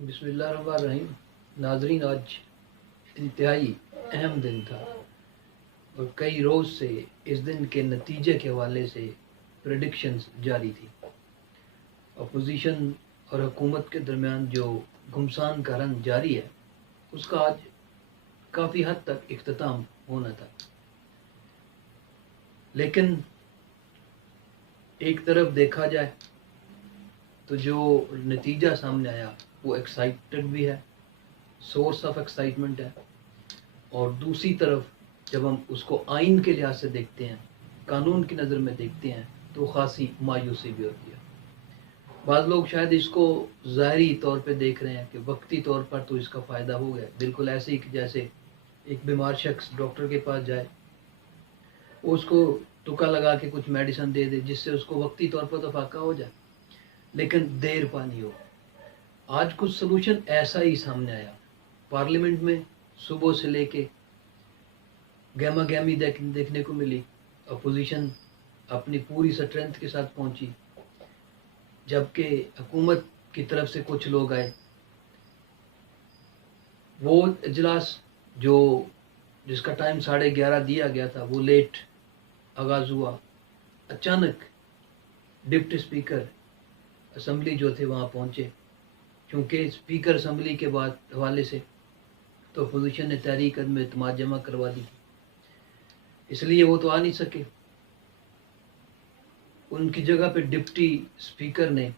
بسم اللہ الرحمن الرحیم. ناظرین، آج انتہائی اہم دن تھا اور کئی روز سے اس دن کے نتیجے کے حوالے سے پریڈکشنز جاری تھی. اپوزیشن اور حکومت کے درمیان جو گھمسان کا رنگ جاری ہے اس کا آج کافی حد تک اختتام ہونا تھا. لیکن ایک طرف دیکھا جائے تو جو نتیجہ سامنے آیا وہ ایکسائٹڈ بھی ہے، سورس آف ایکسائٹمنٹ ہے، اور دوسری طرف جب ہم اس کو آئین کے لحاظ سے دیکھتے ہیں، قانون کی نظر میں دیکھتے ہیں تو خاصی مایوسی بھی ہوتی ہے. بعض لوگ شاید اس کو ظاہری طور پہ دیکھ رہے ہیں کہ وقتی طور پر تو اس کا فائدہ ہو گیا، بالکل ایسے ہی کہ جیسے ایک بیمار شخص ڈاکٹر کے پاس جائے، وہ اس کو ٹکا لگا کے کچھ میڈیسن دے دے جس سے اس کو وقتی طور پر تو فاقہ ہو جائے، لیکن دیر پانی ہو. آج کچھ سلوشن ایسا ہی سامنے آیا. پارلیمنٹ میں صبح سے لے کے گہما گہمی دیکھنے کو ملی. اپوزیشن اپنی پوری سٹرینتھ کے ساتھ پہنچی، جبکہ حکومت کی طرف سے کچھ لوگ آئے. وہ اجلاس جس کا ٹائم 11:30 دیا گیا تھا وہ لیٹ آغاز ہوا. اچانک ڈپٹی اسپیکر اسمبلی جو تھے وہاں پہنچے. چونکہ اسپیکر اسمبلی کے بعد حوالے سے تو اپوزیشن نے تحریک عدم اعتماد جمع کروا دی، اس لیے وہ تو آ نہیں سکے. ان کی جگہ پہ ڈپٹی اسپیکر نے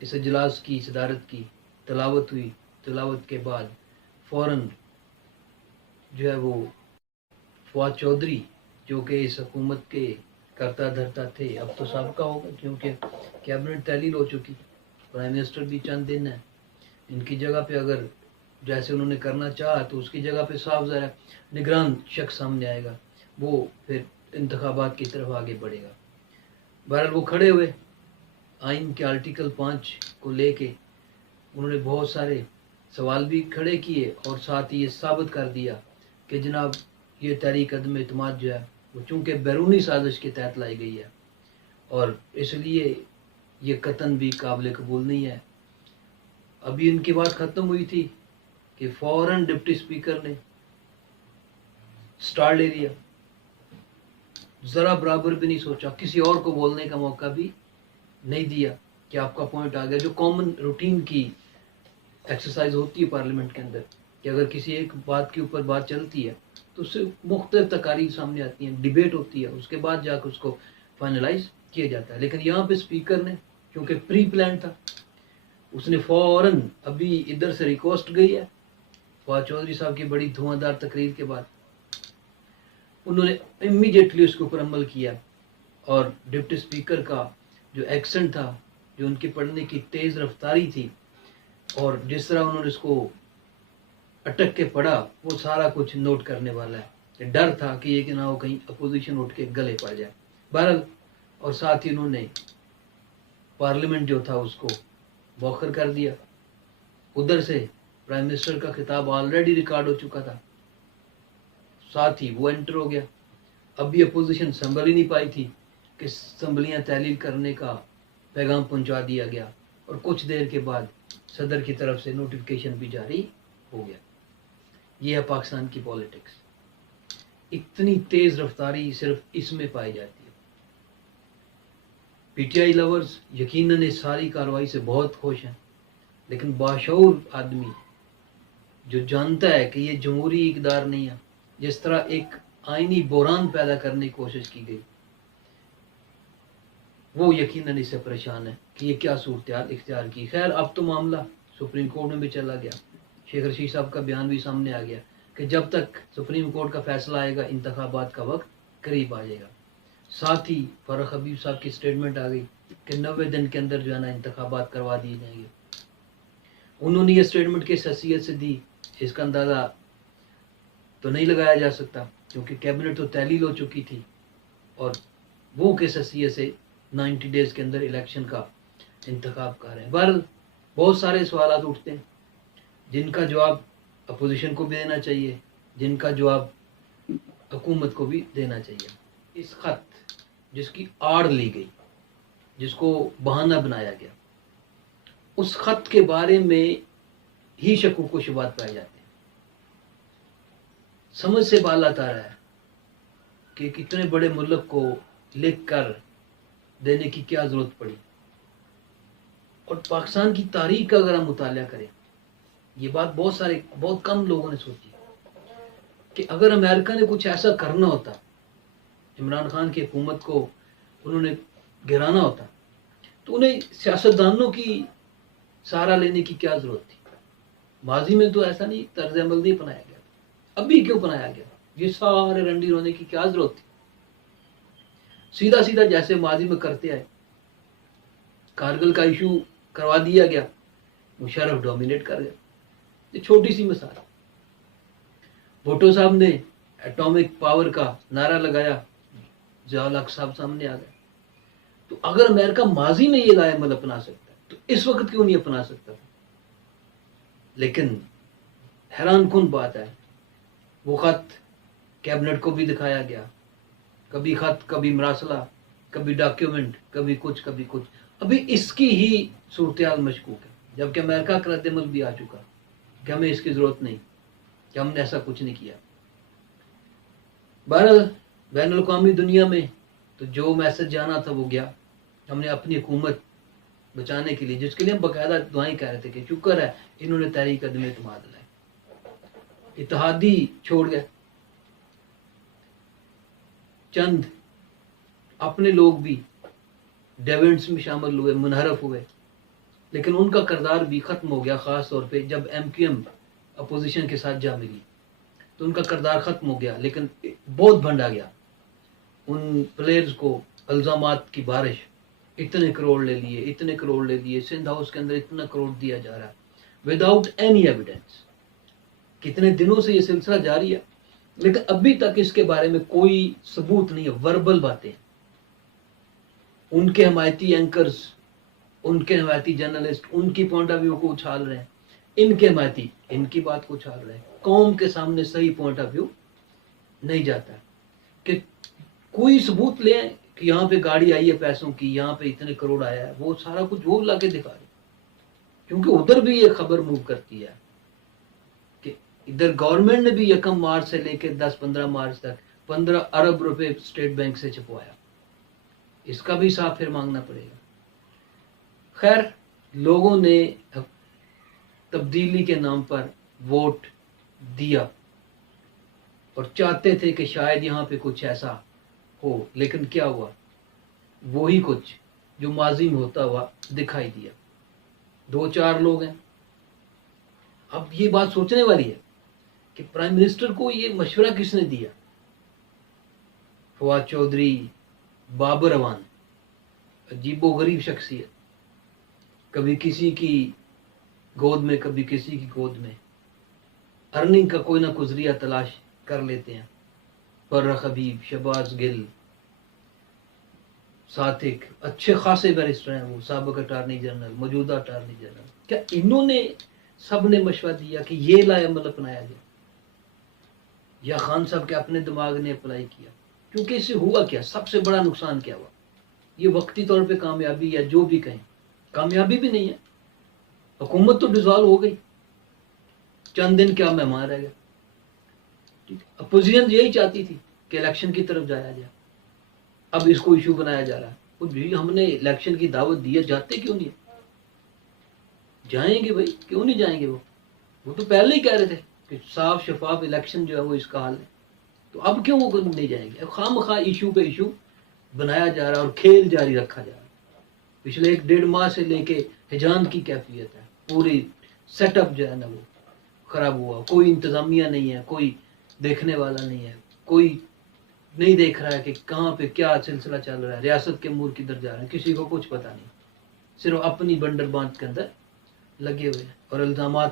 اس اجلاس کی صدارت کی. تلاوت ہوئی. تلاوت کے بعد فوراً جو ہے وہ فواد چودھری جو کہ اس حکومت کے کرتا دھرتا تھے، اب تو سابقہ ہوگا کیونکہ کیبنٹ تحلیل ہو چکی، پرائم منسٹر بھی چند دن ہے. ان کی جگہ پہ اگر جیسے انہوں نے کرنا چاہا تو اس کی جگہ پہ صاف ذرا نگران شخص سامنے آئے گا، وہ پھر انتخابات کی طرف آگے بڑھے گا. بہرحال وہ کھڑے ہوئے. آئین کے آرٹیکل 5 کو لے کے انہوں نے بہت سارے سوال بھی کھڑے کیے اور ساتھ ہی یہ ثابت کر دیا کہ جناب یہ تحریک عدم اعتماد جو ہے وہ چونکہ بیرونی سازش کے تحت لائی گئی ہے اور اس لیے یہ قطعاً بھی قابل قبول نہیں ہے. ابھی ان کی بات ختم ہوئی تھی کہ فوراً ڈپٹی اسپیکر نے سٹار لے لیا. ذرا برابر بھی نہیں سوچا، کسی اور کو بولنے کا موقع بھی نہیں دیا کہ آپ کا پوائنٹ آ گیا. جو کامن روٹین کی ایکسرسائز ہوتی ہے پارلیمنٹ کے اندر کہ اگر کسی ایک بات کے اوپر بات چلتی ہے تو اس سے مختلف تقاریر سامنے آتی ہیں، ڈیبیٹ ہوتی ہے، اس کے بعد جا کے اس کو فائنلائز کیا جاتا ہے. لیکن یہاں پہ اسپیکر نے کیونکہ پری پلان تھا، اس نے فوراً ابھی ادھر سے ریکویسٹ گئی ہے فواد چودھری صاحب کی بڑی دھواں دار تقریر کے بعد، انہوں نے امیڈیٹلی اس کے اوپر عمل کیا. اور ڈپٹی اسپیکر کا جو ایکسنٹ تھا، جو ان کی پڑھنے کی تیز رفتاری تھی اور جس طرح انہوں نے اس کو اٹک کے پڑھا، وہ سارا کچھ نوٹ کرنے والا ہے. ڈر تھا کہ یہ کہ نہ ہو کہیں اپوزیشن اٹھ کے گلے پڑ جائے. بہرحال اور ساتھ ہی انہوں نے پارلیمنٹ جو تھا اس کو موخر کر دیا. ادھر سے پرائم منسٹر کا خطاب آلریڈی ریکارڈ ہو چکا تھا، ساتھ ہی وہ انٹر ہو گیا. اب بھی اپوزیشن سنبھل ہی نہیں پائی تھی کہ اسمبلیاں تحلیل کرنے کا پیغام پہنچا دیا گیا اور کچھ دیر کے بعد صدر کی طرف سے نوٹیفیکیشن بھی جاری ہو گیا. یہ ہے پاکستان کی پالیٹکس. اتنی تیز رفتاری صرف اس میں پائی جاتی ہے. پی ٹی آئی لورز یقیناً اس ساری کارروائی سے بہت خوش ہیں، لیکن باشعور آدمی جو جانتا ہے کہ یہ جمہوری اقدار نہیں ہے، جس طرح ایک آئینی بحران پیدا کرنے کی کوشش کی گئی، وہ یقیناً اس سے پریشان ہے کہ یہ کیا صورتحال اختیار کی. خیر اب تو معاملہ سپریم کورٹ میں بھی چلا گیا. شیخ رشید صاحب کا بیان بھی سامنے آ گیا کہ جب تک سپریم کورٹ کا فیصلہ آئے گا انتخابات کا وقت قریب آ جائے گا. ساتھ ہی فرح حبیب صاحب کی سٹیٹمنٹ آ گئی کہ 90 دن کے اندر جو ہے نا انتخابات کروا دیے جائیں گے. انہوں نے یہ سٹیٹمنٹ کس حیثیت سے دی اس کا اندازہ تو نہیں لگایا جا سکتا کیونکہ کیبنٹ تو تحلیل ہو چکی تھی، اور وہ کس حیثیت سے 90 ڈیز کے اندر الیکشن کا انتخاب کر رہے ہیں. بہرحال بہت سارے سوالات اٹھتے ہیں جن کا جواب اپوزیشن کو بھی دینا چاہیے، جن کا جواب حکومت کو بھی دینا چاہیے. اس خط جس کی آڑ لی گئی، جس کو بہانہ بنایا گیا، اس خط کے بارے میں ہی شکوک و شبہات پائے جاتے ہیں. سمجھ سے بالا تار ہے کہ کتنے بڑے ملک کو لکھ کر دینے کی کیا ضرورت پڑی. اور پاکستان کی تاریخ کا اگر ہم مطالعہ کریں، یہ بات بہت کم لوگوں نے سوچی کہ اگر امریکہ نے کچھ ایسا کرنا ہوتا، عمران خان کی حکومت کو انہوں نے گرانا ہوتا، تو انہیں سیاستدانوں کی سہارا لینے کی کیا ضرورت تھی. ماضی میں تو ایسا نہیں، طرز عمل نہیں اپنایا گیا، ابھی کیوں اپنایا گیا؟ یہ سارے رنڈی رونے کی کیا ضرورت تھی؟ سیدھا سیدھا جیسے ماضی میں کرتے آئے. کارگل کا ایشو کروا دیا گیا، مشرف ڈومینیٹ کر گیا. یہ چھوٹی سی مثال. بھٹو صاحب نے ایٹامک پاور کا نعرہ لگایا، ضیاء الحق صاحب سامنے آ گئے. تو اگر امریکہ ماضی میں یہ لائے عمل اپنا سکتا ہے تو اس وقت کیوں نہیں اپنا سکتا؟ لیکن حیران کن بات ہے، وہ خط کیبنٹ کو بھی دکھایا گیا، کبھی خط، کبھی مراسلہ، کبھی ڈاکیومنٹ، کبھی کچھ. ابھی اس کی ہی صورتحال مشکوک ہے، جبکہ امریکہ کا رد عمل بھی آ چکا کہ ہمیں اس کی ضرورت نہیں، کہ ہم نے ایسا کچھ نہیں کیا. بہرحال بین الاقوامی دنیا میں تو جو میسج جانا تھا وہ گیا. ہم نے اپنی حکومت بچانے کے لیے، جس کے لیے ہم باقاعدہ دعائیں کہہ رہے تھے کہ شکر ہے انہوں نے تحریک عدم اعتماد لائی، اتحادی چھوڑ گئے. چند اپنے لوگ بھی ڈیونٹس میں شامل ہوئے، منحرف ہوئے، لیکن ان کا کردار بھی ختم ہو گیا. خاص طور پہ جب ایم کیو ایم اپوزیشن کے ساتھ جا ملی تو ان کا کردار ختم ہو گیا، لیکن بہت بھنڈا گیا. ان پلیئرز کو الزامات کی بارش، اتنے کروڑ لے لیے، سندھ ہاؤس کے اندر اتنا کروڑ دیا جا رہا ہے وداؤٹ اینی ایویڈنس. کتنے دنوں سے یہ سلسلہ جاری ہے، لیکن ابھی تک اس کے بارے میں کوئی ثبوت نہیں ہے. وربل باتیں، ان کے حمایتی اینکرز، ان کے حمایتی جرنلسٹ ان کی پوائنٹ آف ویو کو اچھال رہے ہیں، ان کے حمایتی ان کی بات کو اچھال رہے ہیں. قوم کے سامنے صحیح پوائنٹ آف ویو نہیں جاتا کہ کوئی ثبوت لیں کہ یہاں پہ گاڑی آئی ہے پیسوں کی، یہاں پہ اتنے کروڑ آیا ہے. وہ سارا کچھ وہ لا کے دکھا رہے، کیونکہ ادھر بھی یہ خبر موو کرتی ہے کہ ادھر گورنمنٹ نے بھی 1 مارچ سے لے کے 10-15 مارچ تک 15 ارب روپے اسٹیٹ بینک سے چھپوایا. اس کا بھی حساب پھر مانگنا پڑے گا. خیر، لوگوں نے تبدیلی کے نام پر ووٹ دیا اور چاہتے تھے کہ شاید یہاں پہ کچھ ایسا ہو، لیکن کیا ہوا؟ وہی کچھ جو ماضی میں ہوتا ہوا دکھائی دیا. 2-4 لوگ ہیں. اب یہ بات سوچنے والی ہے کہ پرائم منسٹر کو یہ مشورہ کس نے دیا؟ فواد چودھری، بابر اعوان، عجیب و غریب شخصیت، کبھی کسی کی گود میں کبھی کسی کی گود میں، ارننگ کا کوئی نہ کوئی ذریعہ تلاش کر لیتے ہیں. فرخ حبیب، شہباز گل، ساتھ ایک اچھے خاصے بیرسٹر ہیں، وہ سابق اٹارنی جنرل، موجودہ اٹارنی جنرل. کیا انہوں نے سب نے مشورہ دیا کہ یہ لائے عمل اپنایا جائے، یا خان صاحب کے اپنے دماغ نے اپلائی کیا؟ کیونکہ اس سے ہوا کیا، سب سے بڑا نقصان کیا ہوا؟ یہ وقتی طور پہ کامیابی یا جو بھی کہیں، کامیابی بھی نہیں ہے. حکومت تو ڈیزالو ہو گئی، چند دن کیا مہمان رہ گیا. اپوزیشن یہی چاہتی تھی کہ الیکشن کی طرف جایا جائے. اب اس کو ایشو بنایا جا رہا ہے. جی ہم نے الیکشن کی دعوت دی ہے، جاتے کیوں نہیں؟ جائیں گے بھائی، کیوں نہیں جائیں گے؟ وہ تو پہلے ہی کہہ رہے تھے کہ صاف شفاف الیکشن جو ہے وہ اس کا حل ہے. تو اب کیوں وہ نہیں جائیں گے؟ خواہ مخواہ ایشو پہ ایشو بنایا جا رہا ہے اور کھیل جاری رکھا جا رہا ہے. پچھلے 1-1.5 ماہ سے لے کے حجان کی کیفیت ہے، پوری سیٹ اپ جو ہے نا وہ خراب ہوا. کوئی انتظامیہ نہیں ہے، کوئی دیکھنے والا نہیں ہے، کوئی نہیں دیکھ رہا ہے کہ کہاں پہ کیا سلسلہ چل رہا ہے، ریاست کے امور کدھر جا رہے ہیں، کسی کو کچھ پتہ نہیں. صرف اپنی بنڈر باندھ کے اندر لگے ہوئے ہیں، اور الزامات،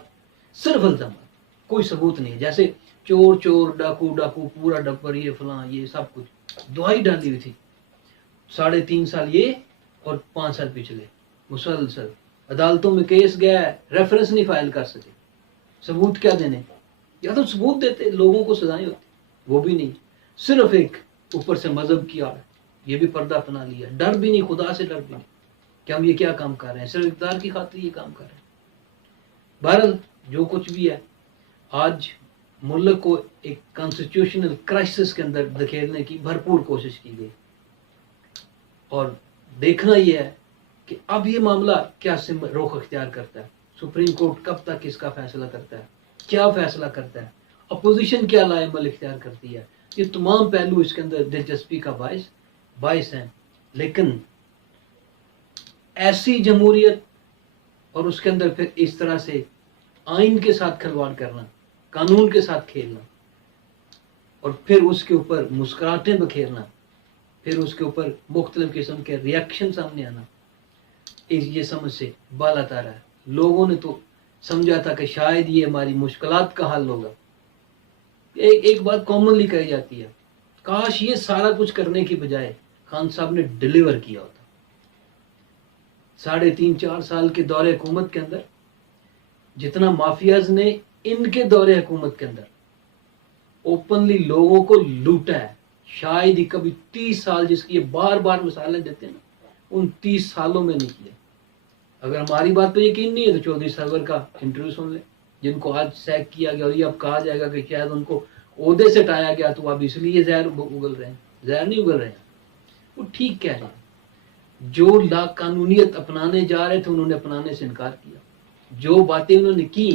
صرف الزامات، کوئی ثبوت نہیں ہے. جیسے چور ڈاکو پورا ڈبر، یہ فلاں، یہ سب کچھ دعائی ڈالی ہوئی تھی. 3.5 سال یہ اور 5 سال پچھلے مسلسل عدالتوں میں کیس گیا ہے، ریفرنس نہیں فائل کر سکے. ثبوت کیا دینے؟ یا تو ثبوت دیتے، لوگوں کو سزائیں ہوتی، وہ بھی نہیں. صرف ایک اوپر سے مذہب کی آڑ، یہ بھی پردہ اپنا لیا. ڈر بھی نہیں، خدا سے ڈر بھی نہیں. کہ ہم یہ کیا کام کر رہے ہیں، صرف اقتدار کی خاطر یہ کام کر رہے ہیں۔ بہرحال جو کچھ بھی ہے، آج ملک کو ایک کانسٹیٹیوشنل کرائسس کے اندر دھکیلنے کی بھرپور کوشش کی گئی، اور دیکھنا یہ ہے کہ اب یہ معاملہ کیا رخ اختیار کرتا ہے، سپریم کورٹ کب تک اس کا فیصلہ کرتا ہے، کیا فیصلہ کرتا ہے، اپوزیشن کیا لائے عمل اختیار کرتی ہے، یہ تمام پہلو اس کے اندر دلچسپی کا باعث ہیں۔ لیکن ایسی جمہوریت اور اس کے اندر پھر اس طرح سے آئین کے ساتھ کھلواڑ کرنا، قانون کے ساتھ کھیلنا، اور پھر اس کے اوپر مسکراہٹیں بکھیرنا، پھر اس کے اوپر مختلف قسم کے ریئیکشن سامنے آنا، یہ سمجھ سے بالا تارا ہے۔ لوگوں نے تو سمجھا تھا کہ شاید یہ ہماری مشکلات کا حل ہوگا۔ ایک بات کامنلی کہی جاتی ہے، کاش یہ سارا کچھ کرنے کی بجائے خان صاحب نے ڈیلیور کیا ہوتا۔ 3.5-4 سال کے دور حکومت کے اندر جتنا مافیاز نے ان کے دور حکومت کے اندر اوپنلی لوگوں کو لوٹا ہے، شاید ہی کبھی 30 سال جس کی یہ بار بار مثالیں دیتے ہیں نا، ان 30 سالوں میں نہیں کیا۔ اگر ہماری بات پہ یقین نہیں ہے تو چودھری سرور کا انٹرویو سن لیں، جن کو آج سیک کیا گیا، اور یہ اب کہا جائے گا کہ شاید ان کو عہدے سے ہٹایا گیا تو اب اس لیے زہر اگل رہے ہیں۔ زہر نہیں اگل رہے ہیں، وہ ٹھیک کہہ رہے ہیں۔ جو لا قانونیت اپنانے جا رہے تھے انہوں نے اپنانے سے انکار کیا۔ جو باتیں انہوں نے کی،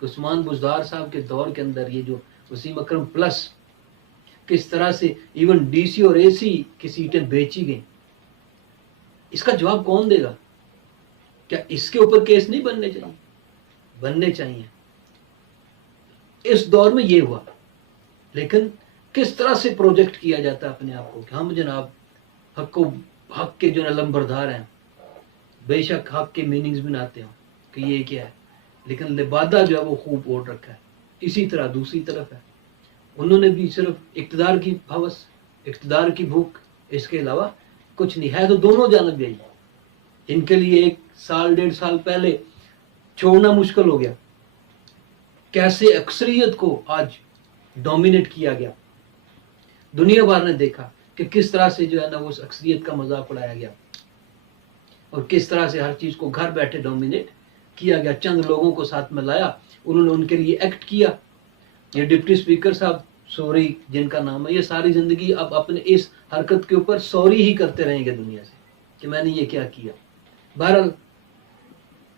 عثمان بزدار صاحب کے دور کے اندر یہ جو وسیم اکرم پلس کس طرح سے ایون ڈی سی اور اے سی کی سیٹیں بیچی گئیں، اس کا جواب کون دے گا؟ کیا اس کے اوپر کیس نہیں بننے چاہیے؟ اس دور میں یہ ہوا، لیکن کس طرح سے پروجیکٹ کیا جاتا ہے اپنے آپ کو کہ ہم جناب حق کے جو علمبردار ہیں، بے شک حق کے میننگز بناتے ہوں کہ یہ کیا ہے، لیکن لبادہ جو ہے وہ خوب اوڑھ رکھا ہے۔ اسی طرح دوسری طرف ہے، انہوں نے بھی صرف اقتدار کی ہوس، اقتدار کی بھوک، اس کے علاوہ کچھ نہیں ہے۔ تو دونوں جانب گئی، ان کے لیے 1 سال 1.5 سال پہلے چھوڑنا مشکل ہو گیا، کیسے اکثریت کو آج ڈومینیٹ کیا گیا۔ دنیا بھر نے دیکھا کہ کس طرح سے جو ہے نا اس اکثریت کا مذاق اڑایا گیا، اور کس طرح سے ہر چیز کو گھر بیٹھے ڈومینیٹ کیا گیا۔ چند لوگوں کو ساتھ میں لایا، انہوں نے ان کے لیے ایکٹ کیا۔ یہ ڈپٹی اسپیکر صاحب سوری جن کا نام ہے، یہ ساری زندگی اب اپنے اس حرکت کے اوپر سوری ہی کرتے رہیں گے دنیا سے کہ میں نے یہ کیا کیا۔ بہرحال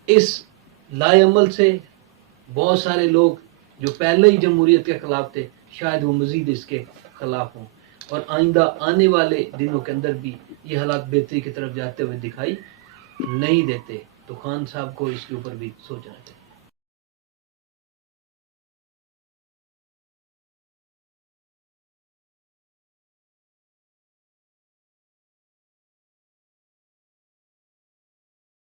اس لائے عمل سے بہت سارے لوگ جو پہلے ہی جمہوریت کے خلاف تھے شاید وہ مزید اس کے خلاف ہوں، اور آئندہ آنے والے دنوں کے اندر بھی یہ حالات بہتری کی طرف جاتے ہوئے دکھائی نہیں دیتے۔ تو خان صاحب کو اس کے اوپر بھی سوچنا چاہیے۔